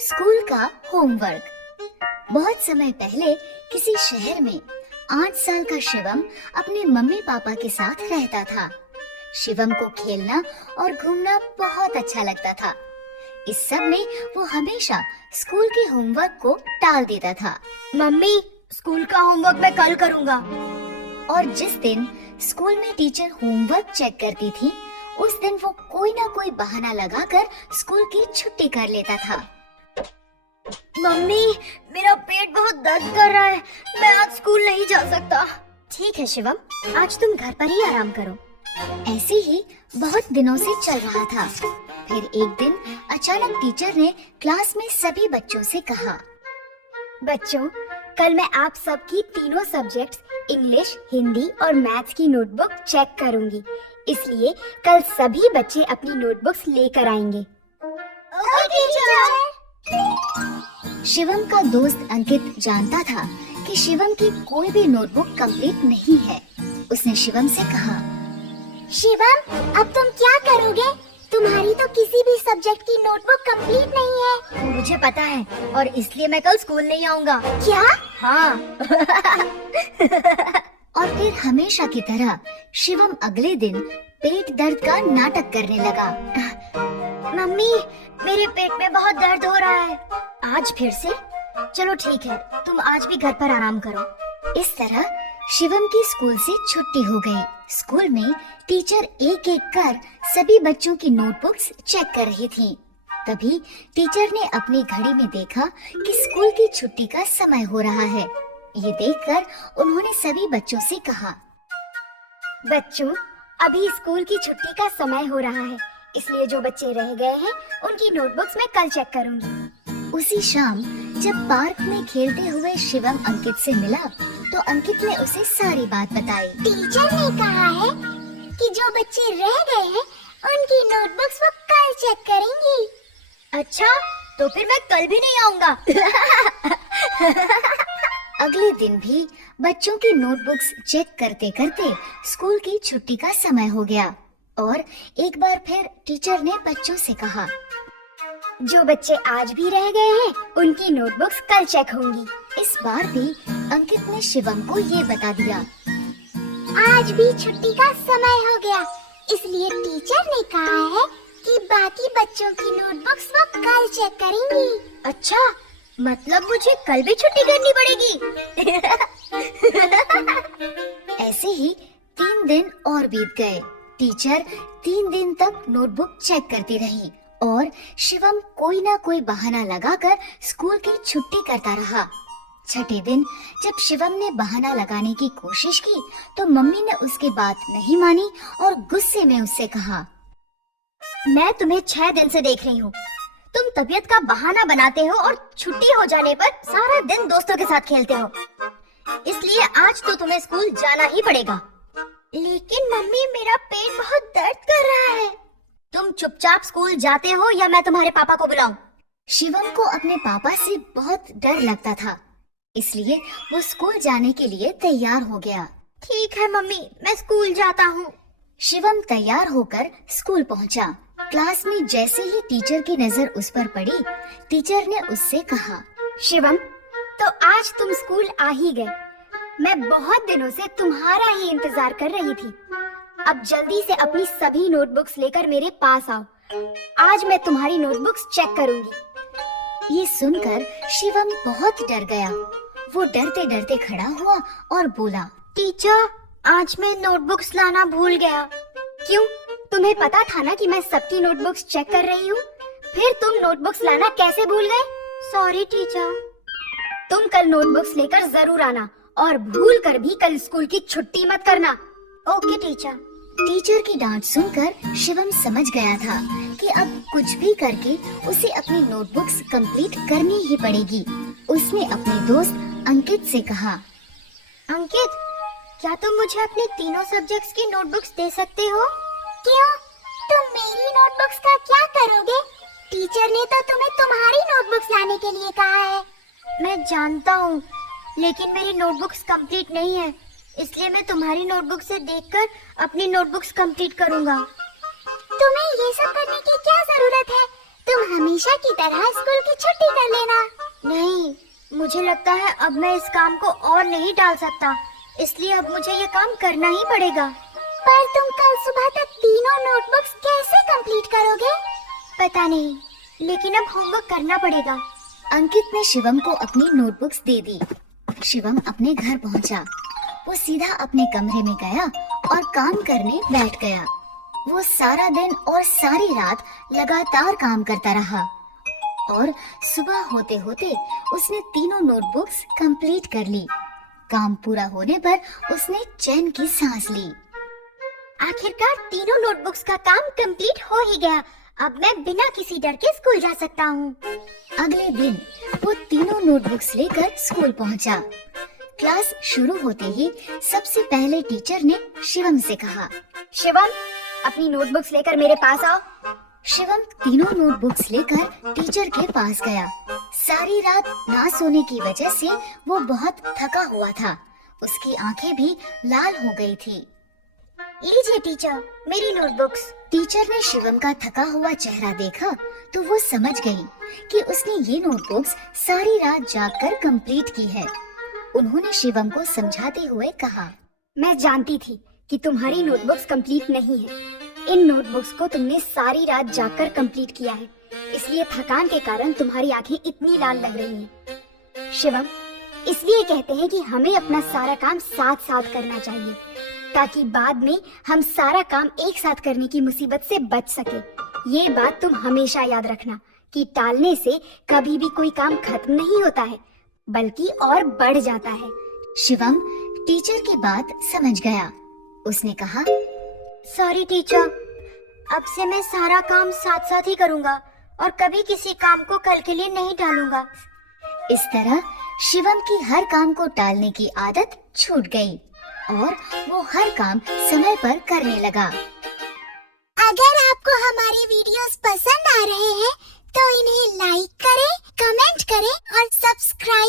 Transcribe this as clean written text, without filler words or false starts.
School का homework. बहुत समय पहले किसी शहर में 8 साल का शिवम अपने मम्मी पापा के साथ रहता था। शिवम को खेलना और घूमना बहुत अच्छा लगता था। इस सब में वो हमेशा स्कूल के होमवर्क को टाल देता था। मम्मी, स्कूल का होमवर्क मैं कल करूँगा। और जिस दिन स्कूल में टीचर होमवर्क चेक करती थी, उस दिन वो कोई ना कोई बहाना लगाकर स्कूल की छुट्टी कर लेता था। मम्मी, मेरा पेट बहुत दर्द कर रहा है, मैं आज स्कूल नहीं जा सकता। ठीक है शिवम, आज तुम घर पर ही आराम करो। ऐसे ही बहुत दिनों से चल रहा था। फिर एक दिन अचानक टीचर ने क्लास में सभी बच्चों से कहा, बच्चों, कल मैं आप सबकी तीनों सब्जेक्ट्स इंग्लिश, हिंदी और मैथ्स की नोटबुक चेक करूंगी। इसलिए कल सभी बच्चे अपनी नोटबुक्स लेकर आएंगे। Okay teacher. शिवम का दोस्त अंकित जानता था कि शिवम की कोई भी नोटबुक कंप्लीट नहीं है। उसने शिवम से कहा, शिवम, अब तुम क्या करोगे? तुम्हारी तो किसी भी सब्जेक्ट की नोटबुक कंप्लीट नहीं है। मुझे पता है और इसलिए मैं कल स्कूल नहीं आऊँगा। क्या? हाँ। और फिर हमेशा की तरह शिवम अगले दिन पेट दर्द का नाटक करने लगा। मम्मी, मेरे पेट में बहुत दर्द हो रहा है। आज फिर से? चलो ठीक है, तुम आज भी घर पर आराम करो। इस तरह शिवम की स्कूल से छुट्टी हो गई। स्कूल में टीचर एक एक कर सभी बच्चों की नोटबुक्स चेक कर रही थी। तभी टीचर ने अपनी घड़ी में देखा कि स्कूल की छुट्टी का समय हो रहा है। ये देखकर उन्होंने सभी बच्चों से कहा, बच्चों, अभी स्कूल की छुट्टी का समय हो रहा है, इसलिए जो बच्चे रह गए हैं उनकी नोटबुक्स मैं कल चेक करूंगी। उसी शाम जब पार्क में खेलते हुए शिवम अंकित से मिला तो अंकित ने उसे सारी बात बताई। टीचर ने कहा है कि जो बच्चे रह गए हैं उनकी नोटबुक्स वो कल चेक करेंगी। अच्छा, तो फिर मैं कल भी नहीं आऊँगा। अगले दिन भी बच्चों की नोटबुक्स चेक करते करते स्कूल की छुट्टी का समय हो गया और एक बार फिर टीचर ने बच्चों से कहा, जो बच्चे आज भी रह गए हैं उनकी नोटबुक्स कल चेक होंगी। इस बार भी अंकित ने शिवम को ये बता दिया, आज भी छुट्टी का समय हो गया, इसलिए टीचर ने कहा है कि बाकी बच्चों की नोटबुक्स वो कल चेक करेंगी। अच्छा, मतलब मुझे कल भी छुट्टी करनी पड़ेगी। ऐसे ही 3 दिन और बीत गए। टीचर 3 दिन तक नोटबुक चेक करती रही और शिवम कोई ना कोई बहाना लगाकर स्कूल की छुट्टी करता रहा। छठे दिन जब शिवम ने बहाना लगाने की कोशिश की तो मम्मी ने उसकी बात नहीं मानी और गुस्से में उससे कहा, मैं तुम्हें 6 दिन से देख रही हूँ। तुम तबीयत का बहाना बनाते हो और छुट्टी हो जाने पर सारा दिन दोस्तों के साथ खेलते हो। इसलिए आज तो तुम्हें स्कूल जाना ही पड़ेगा। लेकिन मम्मी, मेरा पेट बहुत दर्द कर रहा है। तुम चुपचाप स्कूल जाते हो या मैं तुम्हारे पापा को बुलाऊं? शिवम को अपने पापा से बहुत डर लगता था, इसलिए वो स्कूल जाने के लिए तैयार हो गया। ठीक है मम्मी, मैं स्कूल जाता हूँ। शिवम तैयार होकर स्कूल पहुँचा। क्लास में जैसे ही टीचर की नजर उस पर पड़ी, टीचर ने उससे कहा, शिवम, तो आज तुम स्कूल आ ही गए। मैं बहुत दिनों से तुम्हारा ही इंतजार कर रही थी। अब जल्दी से अपनी सभी नोटबुक्स लेकर मेरे पास आओ। आज मैं तुम्हारी नोटबुक्स चेक करूंगी। ये सुनकर शिवम बहुत डर गया। वो डरते डरते खड़ा हुआ और बोला, टीचर, आज मैं नोटबुक्स लाना भूल गया। क्यों? तुम्हें पता था ना कि मैं सबकी नोटबुक्स चेक कर रही हूँ। फिर तुम नोटबुक्स लाना कैसे भूल गए? Sorry teacher. तुम कल नोटबुक्स लेकर जरूर आना और भूल कर भी कल स्कूल की छुट्टी मत करना। Okay teacher. टीचर की डांट सुनकर शिवम समझ गया था कि अब कुछ भी करके उसे अपनी नोटबुक्स कंप्लीट करनी ही पड़ेगी। उसने अपने दोस्त अंकित से कहा, अंकित, क्या तुम मुझे अपने तीनों सब्जेक्ट्स की नोटबुक्स दे सकते हो? क्यों? तुम मेरी नोटबुक्स का क्या करोगे? टीचर ने तो तुम्हें तुम्हारी नोटबुक्स लाने के लिए कहा है। मैं जानता हूँ, लेकिन मेरी नोटबुक्स कंप्लीट नहीं है, इसलिए मैं तुम्हारी नोटबुक से देखकर अपनी नोटबुक्स कंप्लीट करूँगा। तुम्हें ये सब करने की क्या जरूरत है? तुम हमेशा की तरह स्कूल की छुट्टी कर लेना। नहीं, मुझे लगता है अब मैं इस काम को और नहीं टाल सकता, इसलिए अब मुझे ये काम करना ही पड़ेगा। पर तुम कल सुबह तक तीनों नोटबुक्स कैसे कंप्लीट करोगे? पता नहीं, लेकिन अब होमवर्क करना पड़ेगा। अंकित ने शिवम को अपनी नोटबुक्स दे दी। शिवम अपने घर पहुंचा। वो सीधा अपने कमरे में गया और काम करने बैठ गया। वो सारा दिन और सारी रात लगातार काम करता रहा और सुबह होते होते उसने तीनों नोटबुक्स कंप्लीट कर ली। काम पूरा होने पर उसने चैन की सांस ली। आखिरकार तीनों नोटबुक्स का काम कंप्लीट हो ही गया। अब मैं बिना किसी डर के स्कूल जा सकता हूँ। अगले दिन वो तीनों नोटबुक्स लेकर स्कूल पहुंचा। क्लास शुरू होते ही सबसे पहले टीचर ने शिवम से कहा, शिवम, अपनी नोटबुक्स लेकर मेरे पास आओ। शिवम तीनों नोटबुक्स लेकर टीचर के पास गया। सारी रात ना सोने की वजह से वो बहुत थका हुआ था। उसकी आंखें भी लाल हो गई थी। लीजिए टीचर, मेरी नोटबुक्स। टीचर ने शिवम का थका हुआ चेहरा देखा तो वो समझ गई कि उसने ये नोटबुक्स सारी रात जागकर कंप्लीट की है। उन्होंने शिवम को समझाते हुए कहा, मैं जानती थी कि तुम्हारी नोटबुक्स कंप्लीट नहीं है। इन नोटबुक्स को तुमने सारी रात जागकर कंप्लीट किया है, इसलिए थकान के कारण तुम्हारी आंखें इतनी लाल लग रही हैं। शिवम, इसलिए कहते हैं कि हमें अपना सारा काम साथ साथ करना चाहिए, ताकि बाद में हम सारा काम एक साथ करने की मुसीबत से बच सके। ये बात तुम हमेशा याद रखना कि टालने से कभी भी कोई काम खत्म नहीं होता है, बल्कि और बढ़ जाता है। शिवम टीचर की बात समझ गया। उसने कहा, सॉरी टीचर, अब से मैं सारा काम साथ साथ ही करूंगा और कभी किसी काम को कल के लिए नहीं टालूंगा। इस तरह शिवम की हर काम को टालने की आदत छूट गई और वो हर काम समय पर करने लगा। अगर आपको हमारे वीडियोस पसंद आ रहे हैं तो इन्हें लाइक करें, कमेंट करें और सब्सक्राइब